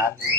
sekali.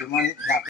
Cuman nggak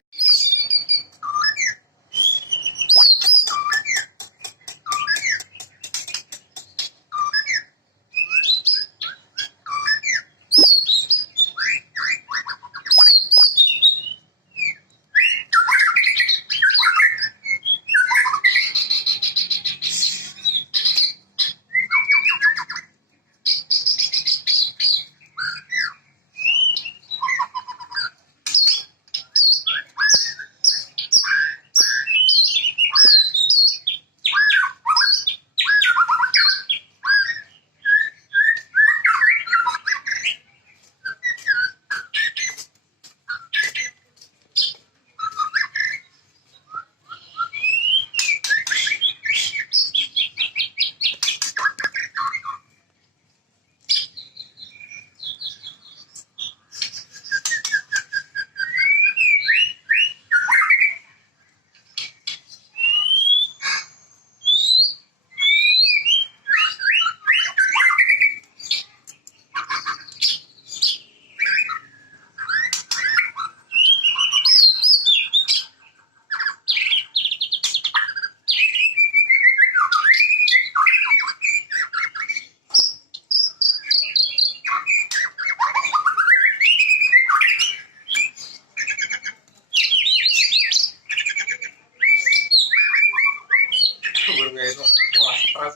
itu stres.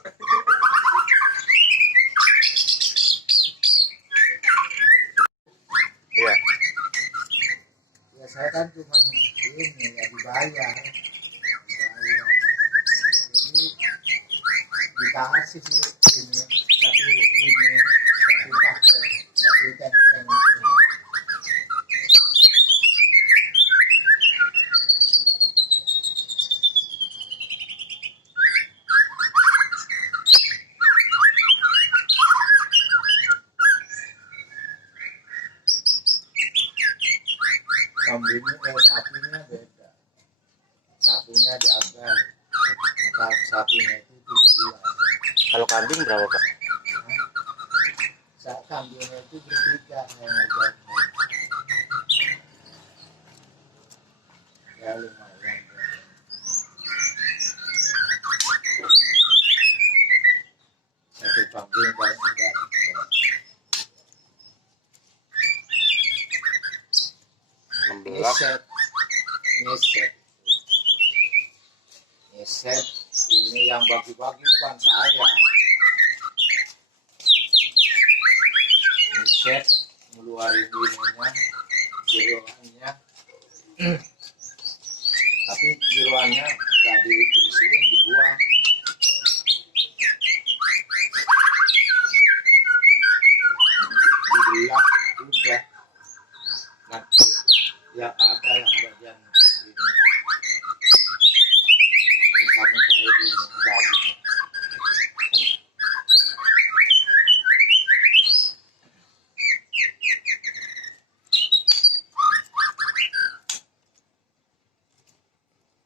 Iya. Ya saya kan cuma ini ya dibayar. Jadi dikasih sih ini satu paket, satu tank itu. Sapinya beda. Sapinya diagal. Sapinya itu 7 bulan. Kalau kambing berapa, Pak? Kambingnya itu berbeda yang ajalnya. Ya lumayan. Satu kambing paling enggak. Nyeset ini yang bagi-bagi bukan saya. Nyeset ngeluarin ininya, jeroannya, tapi jeroannya nggak dibersihin, dibuang. Dibelah udah. Nanti yang ada yang bagian ini. Misalnya saya di daging.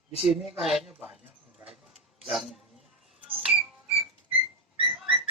Di sini kayaknya